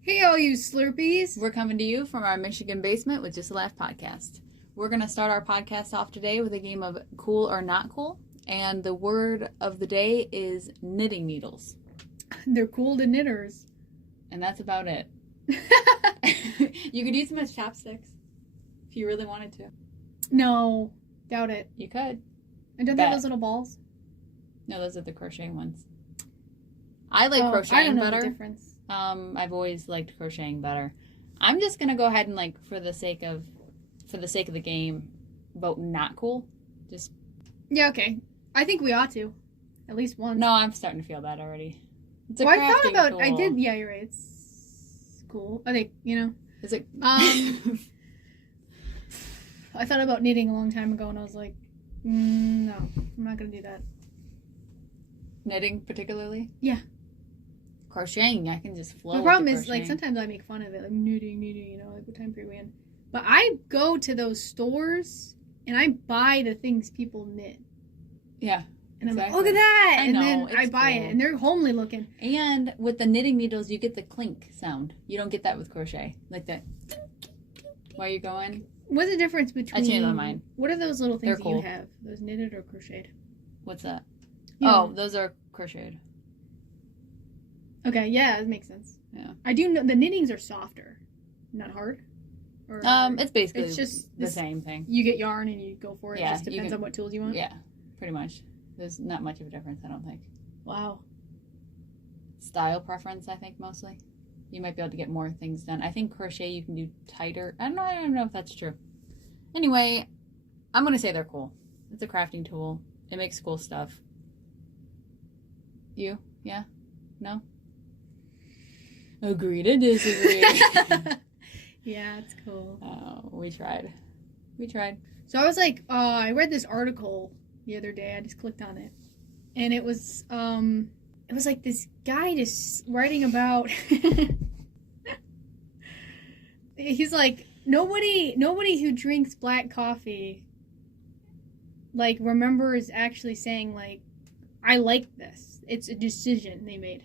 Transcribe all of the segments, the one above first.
Hey, all you Slurpees. We're coming to you from our Michigan basement with Just a Laugh podcast. We're going to start our podcast off today with a game of cool or not cool. And the word of the day is knitting needles. They're cool to knitters. And that's about it. You could use them as chopsticks if you really wanted to. No, doubt it. You could. And don't they have those little balls? No, those are the crochet ones. I like I crocheting don't know better. the difference. I've always liked crocheting better. I'm just gonna go ahead and for the sake of the game, vote not cool. Just Yeah, okay. I think we ought to, at least once. no, I'm starting to feel that already. It's a Well, I thought crafting about. tool. I did. Yeah, you're right. It's cool. I think Is it? I thought about knitting a long time ago, and I was like, no, I'm not gonna do that. Knitting particularly? Yeah. Crocheting, I can just flow. The problem with is, crocheting. sometimes I make fun of it, like knitting, what time period we in. But I go to those stores and I buy the things people knit. Yeah. And I'm like, exactly. look at that! I And know, then I it's buy cool. it, and they're homely looking. And with the knitting needles, you get the clink sound. You don't get that with crochet, like that. Where you going? What's the difference between? I changed my mind. What are those little things They're that cool. you have? Those knitted or crocheted? What's that? You Oh, know. those are crocheted. Okay, yeah, that makes sense. Yeah. I do know the knittings are softer, not hard. Or It's basically it's just the same thing. you get yarn and you go for it. Yeah, It just depends on what tools you want. Yeah, pretty much. There's not much of a difference, I don't think. Wow. Style preference, I think, mostly. You might be able to get more things done. I think crochet you can do tighter. I don't know if that's true. Anyway, I'm going to say they're cool. It's a crafting tool. It makes cool stuff. You? Yeah? No? Agree to disagree. Yeah, it's cool. Oh, we tried. So I was like, I read this article the other day. I just clicked on it, and it was like this guy just writing about. He's like, nobody who drinks black coffee remembers actually saying I like this. It's a decision they made.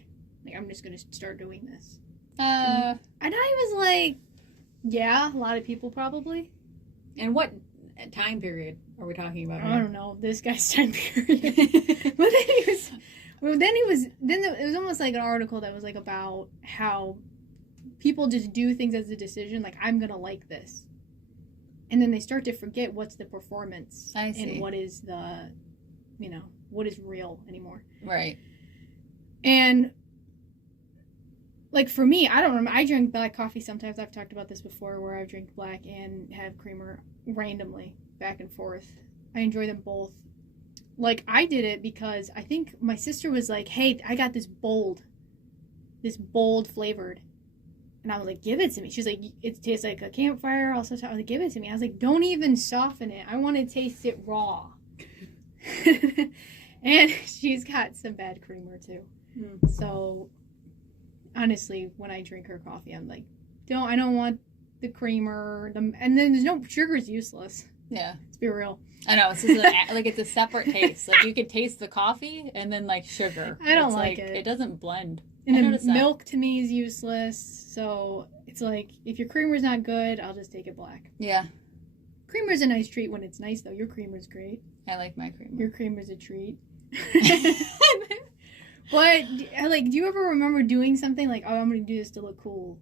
I'm just gonna start doing this. And I was like, yeah, a lot of people probably. And what time period are we talking about? I don't know this guy's time period. But then it was almost like an article that was about how people just do things as a decision. I'm gonna like this, and then they start to forget what's the performance and what is the, what is real anymore. Right. And for me, I don't remember. I drink black coffee sometimes. I've talked about this before, where I drink black and have creamer randomly, back and forth. I enjoy them both. I did it because I think my sister was like, hey, I got this bold flavored. And I was like, give it to me. She's like, it tastes like a campfire. Also, I was like, give it to me. I was like, don't even soften it. I want to taste it raw. And she's got some bad creamer, too. Mm. So, honestly, when I drink her coffee, I'm like, I don't want the creamer. And then there's no sugar's useless. Yeah. Let's be real. I know. It's just it's a separate taste. You could taste the coffee and then sugar. I don't like it. It doesn't blend. And then milk to me is useless. So it's if your creamer's not good, I'll just take it black. Yeah. Creamer's a nice treat when it's nice, though. Your creamer's great. I like my creamer. Your creamer's a treat. But do you ever remember doing something I'm going to do this to look cool,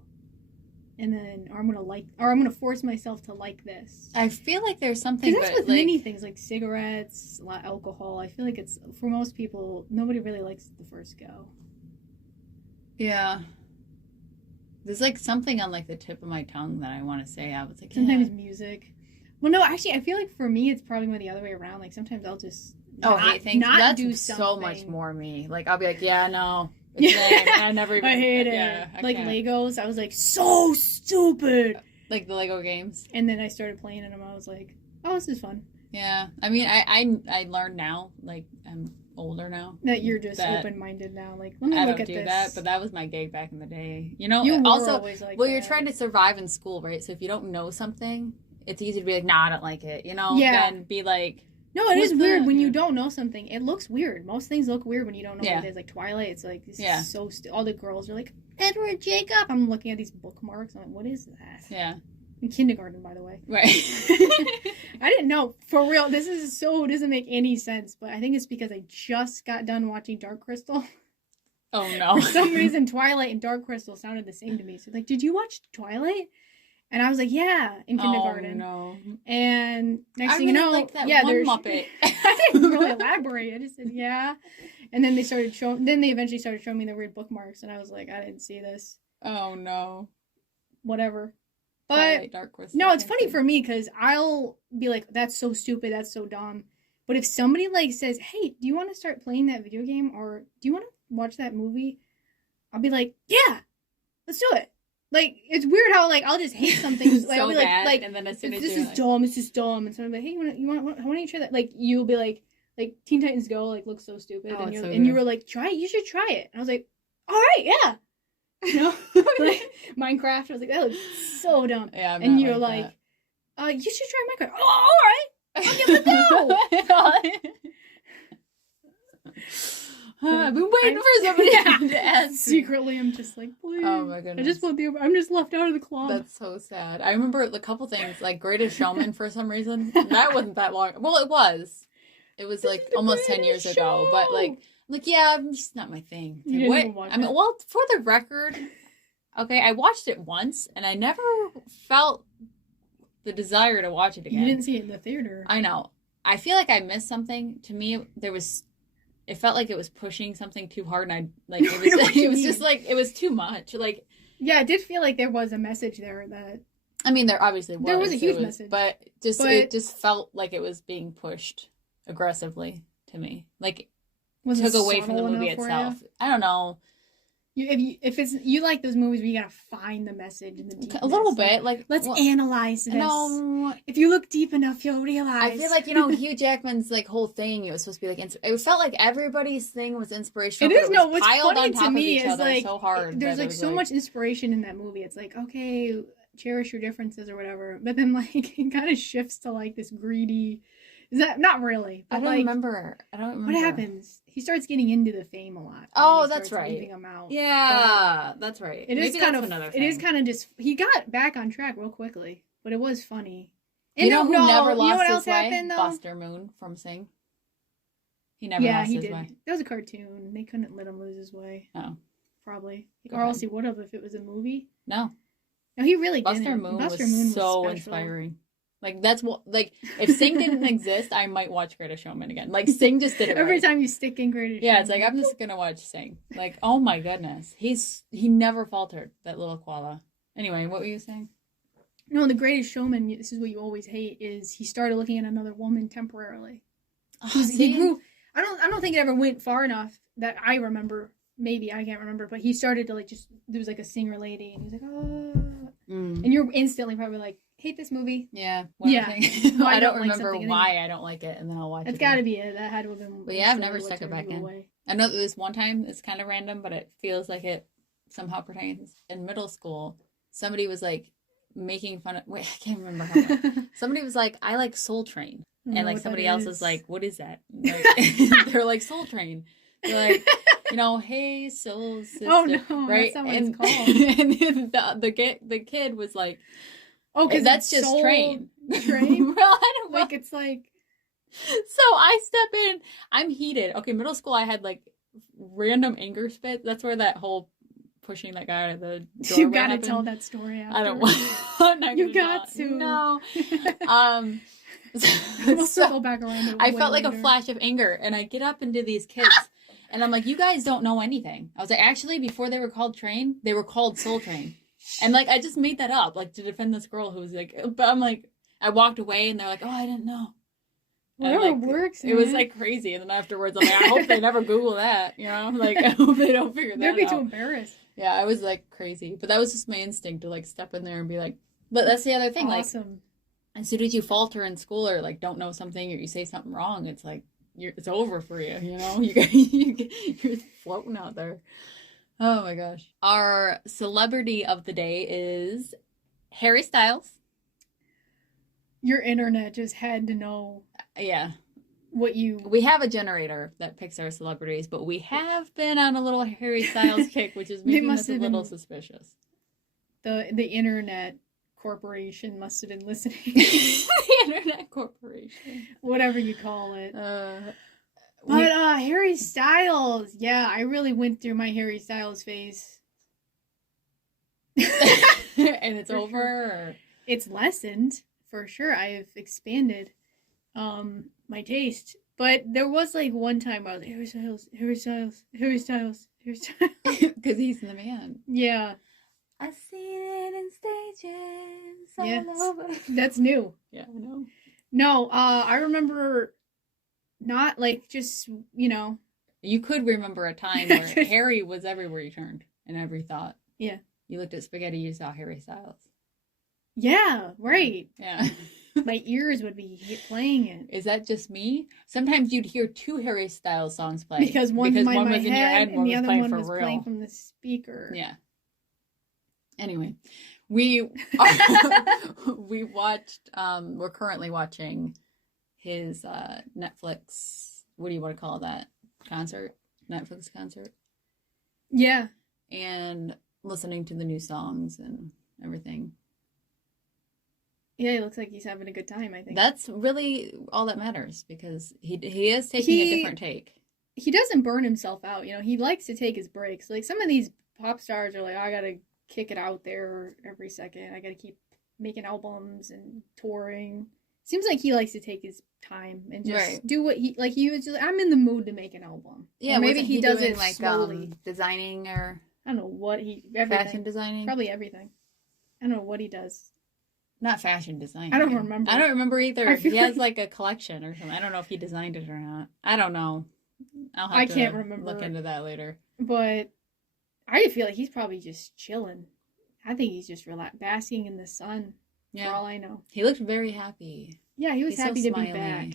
and then or I'm going to force myself to like this? I feel like there's something. Because that's with many things, like cigarettes, a lot of alcohol. I feel like it's for most people. Nobody really likes the first go. Yeah. There's something on the tip of my tongue that I want to say. I was like, sometimes music. Well, no, actually, I feel like for me, it's probably more the other way around. Sometimes I'll just hate things. That's do something. So much more me. I'll be like, yeah, no. It's lame. And I never even. I hate it. Yeah, I can't. Legos. I was like, so stupid. The Lego games. And then I started playing them. I was like, oh, this is fun. Yeah. I mean, I learned now. I'm older now. That you're just open-minded now. Let me look at this. That, but that was my gig back in the day. You were also, always like you're trying to survive in school, right? So if you don't know something, it's easy to be like, nah, I don't like it, Yeah. Then be like, no, it is weird when you don't know something. It looks weird. Most things look weird when you don't know what it is. Twilight, it's so all the girls are like, Edward Jacob. I'm looking at these bookmarks. I'm like, what is that? Yeah. In kindergarten, by the way. Right. I didn't know. For real, this is so doesn't make any sense, but I think it's because I just got done watching Dark Crystal. Oh, no. For some reason, Twilight and Dark Crystal sounded the same to me. So, like, did you watch Twilight? And I was like, yeah, in kindergarten. Oh, no. And next thing really you know, like that yeah, one there's... Muppet. I didn't really elaborate. I just said, yeah. And then they eventually started showing me the weird bookmarks, and I was like, I didn't see this. Oh, no. Whatever. But, Twilight, Dark Crystal. no, it's funny for me, because I'll be like, that's so stupid, that's so dumb. But if somebody, like, says, hey, do you want to start playing that video game, or do you want to watch that movie? I'll be like, yeah, let's do it. Like, it's weird how, like, I'll just hate something. Like, so I'll be bad, like, and then as soon as this is like... dumb, it's just dumb. And someone will be like, hey, why don't you try that? Like, you'll be like Teen Titans Go, like, looks so stupid. Oh, and you were like, try it, you should try it. And I was like, all right, yeah. You know? Like, Minecraft, I was like, that looks so dumb. Yeah, and you're like, you should try Minecraft. Oh, all right. I'll give it a go. I've been waiting for somebody to ask. Secretly, I'm just like, please. Oh my goodness. I'm just left out of the club. That's so sad. I remember a couple things, like Greatest Showman for some reason. That wasn't that long. Well, it was. It was like almost 10 years ago. But like, yeah, it's just not my thing. You didn't even watch it? Well, for the record, okay, I watched it once and I never felt the desire to watch it again. You didn't see it in the theater. I know. I feel like I missed something. To me, it felt like it was pushing something too hard, and it was just like, it was too much. Like, yeah, it did feel like there was a message there that... I mean, there obviously was. There was a huge message. But it just felt like it was being pushed aggressively to me. Like, took away from the movie itself. I don't know. If you like those movies where you gotta find the message and the deepness, a little bit, like let's analyze this. No, if you look deep enough, you'll realize. I feel like Hugh Jackman's like whole thing. It was supposed to be like it felt like everybody's thing was inspirational. It is. No, what's funny to me is like so hard. There's like so much inspiration in that movie. It's like, okay, cherish your differences or whatever, but then like it kind of shifts to like this greedy. Is that not really? But I don't remember. What happens? He starts getting into the fame a lot. Oh, that's right. Leaving him out. Yeah, that's right. It is kind of just. He got back on track real quickly, but it was funny. And who never lost his way? Happened, Buster Moon from Sing. He never lost his way. That was a cartoon. They couldn't let him lose his way. Oh, probably. Or else he would have if it was a movie. No, he really didn't. Buster Moon was so inspiring. Like, that's what, like, if Sing didn't exist, I might watch Greatest Showman again. Like, Sing just did it Every right. time you stick in Greatest Showman. Yeah, it's like, I'm just gonna watch Sing. Like, oh my goodness. He never faltered, that little koala. Anyway, what were you saying? No, The Greatest Showman, this is what you always hate, is he started looking at another woman temporarily. He grew, I don't think it ever went far enough that I remember. Maybe, I can't remember, but he started to, like, there was, like, a singer lady, and he was like, oh. And you're instantly probably like, hate this movie. Yeah. I don't remember why I don't like it, and then I'll watch it. That's gotta be it. That had to have been. But yeah, I've never stuck it back in. Away. I know this one time, it's kind of random, but it feels like it somehow pertains. In middle school, somebody was, like, making fun of, I can't remember how somebody was like, I like Soul Train. And, like, somebody else was like, what is that? Like, they're like, Soul Train. They're like, hey, soul sister. Oh, no, right? That's not what it's called. And the kid was like, oh, because that's just train. Train? Well, I don't know. Like, it's like. So I step in. I'm heated. Okay, middle school, I had, like, random anger spit. That's where that whole pushing that guy out of the door. You gotta tell that story after. I don't want. You got to. No. We'll circle back around. I felt like a flash of anger, and I get up into these kids, and I'm like, you guys don't know anything. I was like, actually, before they were called Train, they were called Soul Train. And, like, I just made that up, like, to defend this girl who was like, but I'm like, I walked away, and they're like, oh, I didn't know. Well, like, it works, It was, like, crazy. And then afterwards, I'm like, I hope they never Google that, Like, I hope they don't figure that out. They'd be too embarrassed. Yeah, I was, like, crazy. But that was just my instinct to, like, step in there and be like, but that's the other thing, awesome. Like, as soon as you falter in school or, like, don't know something or you say something wrong, it's like, it's over for you, You're floating out there. Oh, my gosh. Our celebrity of the day is Harry Styles. Your internet just had to know. Yeah. what you... We have a generator that picks our celebrities, but we have been on a little Harry Styles kick, which is making us a little suspicious. The internet corporation must have been listening. The internet corporation. Whatever you call it. But Harry Styles, yeah, I really went through my Harry Styles phase. And it's over? Or? It's lessened, for sure. I've expanded my taste. But there was like one time where I was like, Harry Styles, Harry Styles, Harry Styles, Harry Styles. Because he's the man. Yeah. I've seen it in stages all over. That's new. Yeah, I know. No, I remember not like just, you know. You could remember a time where Harry was everywhere you turned and every thought. Yeah. You looked at spaghetti, you saw Harry Styles. Yeah, right. Yeah. My ears would be playing it. Is that just me? Sometimes you'd hear two Harry Styles songs playing. Because one was in your head and the other one was real. playing from the speaker. Yeah. Anyway, we watched, we're currently watching his Netflix, what do you want to call that? Concert? Netflix concert? Yeah. And listening to the new songs and everything. Yeah, it looks like he's having a good time, I think. That's really all that matters because he is taking a different take. He doesn't burn himself out, you know. He likes to take his breaks. Like some of these pop stars are like, I gotta kick it out there every second. I gotta keep making albums and touring. Seems like he likes to take his time and just do what he like. He was just, I'm in the mood to make an album. Yeah, or maybe he does it like slowly. Designing or I don't know what everything. Fashion designing, probably everything. I don't know what he does. Not fashion design. I don't remember. I don't remember either. He has like a collection or something. I don't know if he designed it or not. I don't know. I can't remember. Look into that later. But I feel like he's probably just chilling. I think he's just basking in the sun. Yeah. For all I know. He looked very happy. Yeah, he was happy to be back.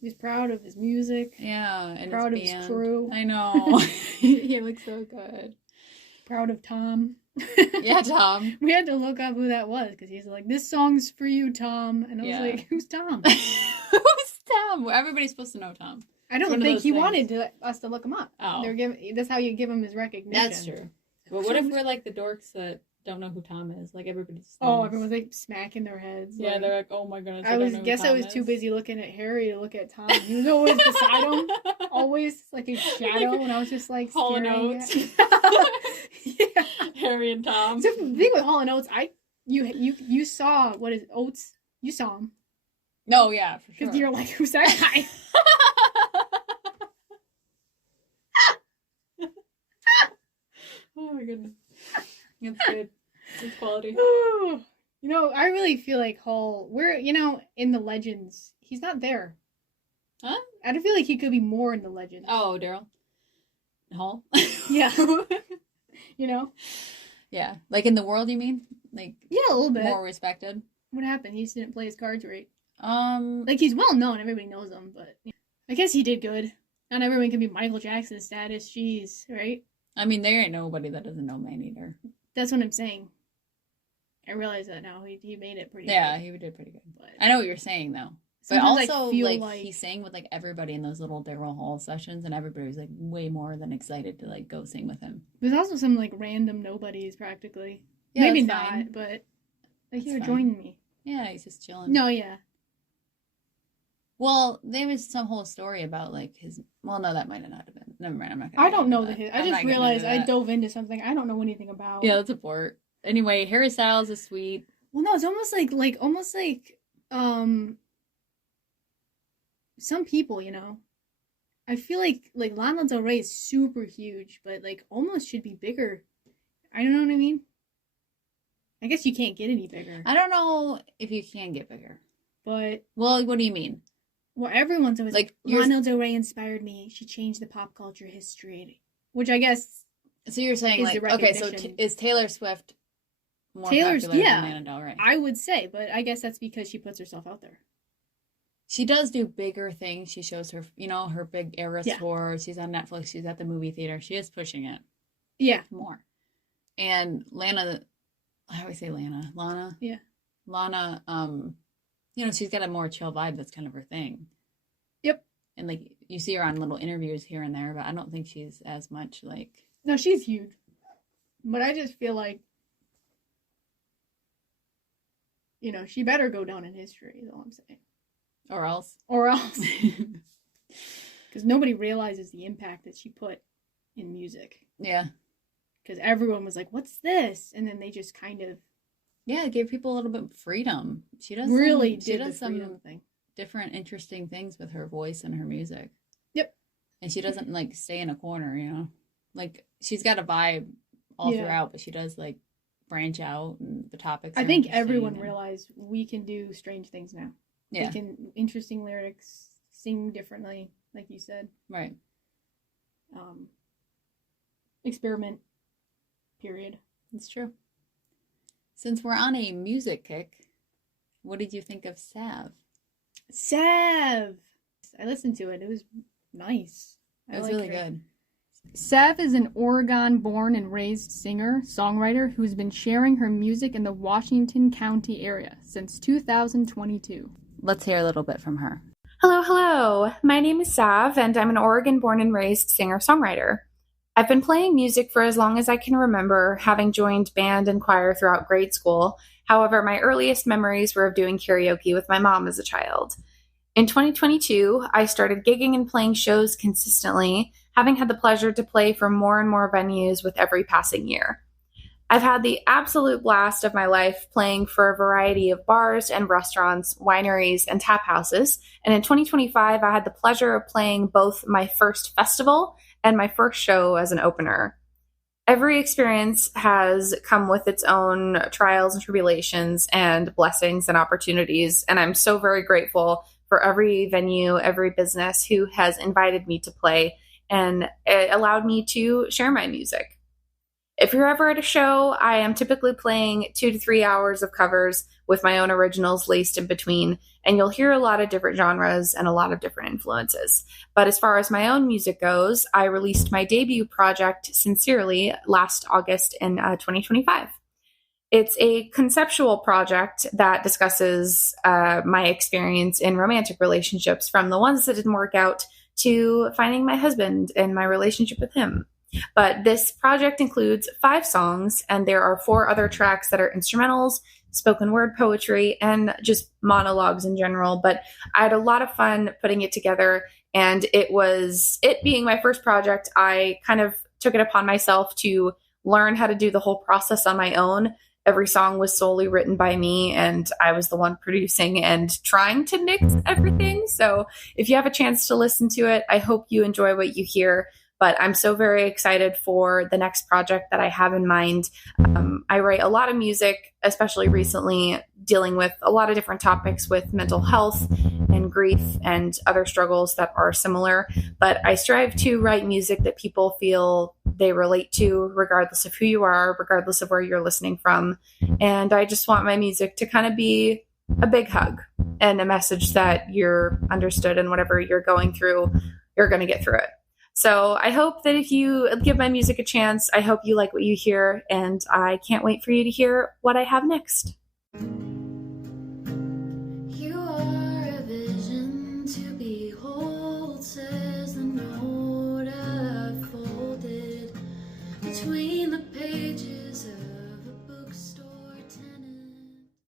He was proud of his music. Yeah, and proud of his crew. I know. He looks so good. Proud of Tom. Yeah, Tom. We had to look up who that was because he's like, "This song's for you, Tom," and I was like, "Who's Tom?" Who's Tom? Everybody's supposed to know Tom. I don't think he wanted us to look him up. Oh, that's how you give him his recognition. That's true. But what if we're like the dorks that don't know who Tom is? Like everybody's. Everyone's like smacking their heads. Yeah, like, they're like, "Oh my goodness!" I was too busy looking at Harry to look at Tom. He was always beside him, always like a shadow, and I was just like Hall & Oates. Yeah, Harry and Tom. So the thing with Hall & Oates, you saw what is Oates? You saw him. No, yeah, for sure. Because you're like, who's that guy? Oh my goodness. That's good. That's quality. You know, I really feel like Hall, in the Legends, he's not there. Huh? I don't feel like he could be more in the Legends. Oh, Daryl? Hall? Yeah. You know? Yeah. Like in the world, you mean? Like, yeah, a little bit. More respected? What happened? He just didn't play his cards right. Like, he's well known. Everybody knows him, but I guess he did good. Not everyone can be Michael Jackson status. Jeez, right? I mean, there ain't nobody that doesn't know Maneater. That's what I'm saying. I realize that now. He made it pretty good. Yeah, he did pretty good. But I know what you're saying, though. But also, like, he sang with, like, everybody in those little Daryl Hall sessions, and everybody was, like, way more than excited to, like, go sing with him. There's also some, like, random nobodies, practically. Yeah, maybe not, fine. but, like, you're joining me. Yeah, he's just chilling. No, yeah. Well, there was some whole story about, like, his... Well, no, that might have not have been. Never mind, I'm not gonna... I don't know I just realized I dove into something I don't know anything about. Yeah, that's a port. Anyway, Harry Styles is sweet. Well, no, it's almost like, some people, you know, I feel like Lana Del Rey is super huge, but like almost should be bigger. I don't know what I mean. I guess you can't get any bigger. I don't know if you can get bigger, but well, what do you mean? Well, everyone's always like Lana Del Rey inspired me. She changed the pop culture history, which I guess. So you're saying like okay, so is Taylor Swift more popular than Lana Del Rey? I would say, but I guess that's because she puts herself out there. She does do bigger things. She shows her, her big Eras tour. She's on Netflix. She's at the movie theater. She is pushing it. Yeah. More. And Lana, I always say Lana. Yeah. Lana, she's got a more chill vibe. That's kind of her thing. Yep. And like you see her on little interviews here and there, but I don't think she's as much like. No, she's huge. But I just feel like, you know, she better go down in history, is all I'm saying. Or else. Or else. Because nobody realizes the impact that she put in music. Yeah. Because everyone was like, what's this? And then they just kind of. Yeah, it gave people a little bit of freedom. She does some thing. Different interesting things with her voice and her music. Yep. And she doesn't like stay in a corner, you know? Like she's got a vibe all throughout, but she does like branch out and the topics. I think everyone realized we can do strange things now. Yeah. We can interesting lyrics, sing differently, like you said. Right. Experiment. Period. It's true. Since we're on a music kick, what did you think of Salve? Salve! I listened to it. It was nice. It was really good. Salve is an Oregon-born and raised singer, songwriter who's been sharing her music in the Washington County area since 2022. Let's hear a little bit from her. Hello. My name is Salve, and I'm an Oregon-born and raised singer-songwriter. I've been playing music for as long as I can remember, having joined band and choir throughout grade school. However, my earliest memories were of doing karaoke with my mom as a child. In 2022, I started gigging and playing shows consistently, having had the pleasure to play for more and more venues with every passing year. I've had the absolute blast of my life playing for a variety of bars and restaurants, wineries, and tap houses, and in 2025, I had the pleasure of playing both my first festival and my first show as an opener. Every experience has come with its own trials and tribulations and blessings and opportunities, and I'm so very grateful for every venue, every business who has invited me to play and it allowed me to share my music. If you're ever at a show, I am typically playing 2 to 3 hours of covers with my own originals laced in between, and you'll hear a lot of different genres and a lot of different influences. But as far as my own music goes, I released my debut project, Sincerely, last August in 2025. It's a conceptual project that discusses my experience in romantic relationships, from the ones that didn't work out to finding my husband and my relationship with him. But this project includes 5 songs, and there are 4 other tracks that are instrumentals, spoken word poetry, and just monologues in general. But I had a lot of fun putting it together, and it being my first project, I kind of took it upon myself to learn how to do the whole process on my own. Every song was solely written by me, and I was the one producing and trying to mix everything. So if you have a chance to listen to it, I hope you enjoy what you hear. But I'm so very excited for the next project that I have in mind. I write a lot of music, especially recently, dealing with a lot of different topics with mental health and grief and other struggles that are similar. But I strive to write music that people feel they relate to, regardless of who you are, regardless of where you're listening from. And I just want my music to kind of be a big hug and a message that you're understood, and whatever you're going through, you're going to get through it. So I hope that if you give my music a chance, I hope you like what you hear, and I can't wait for you to hear what I have next.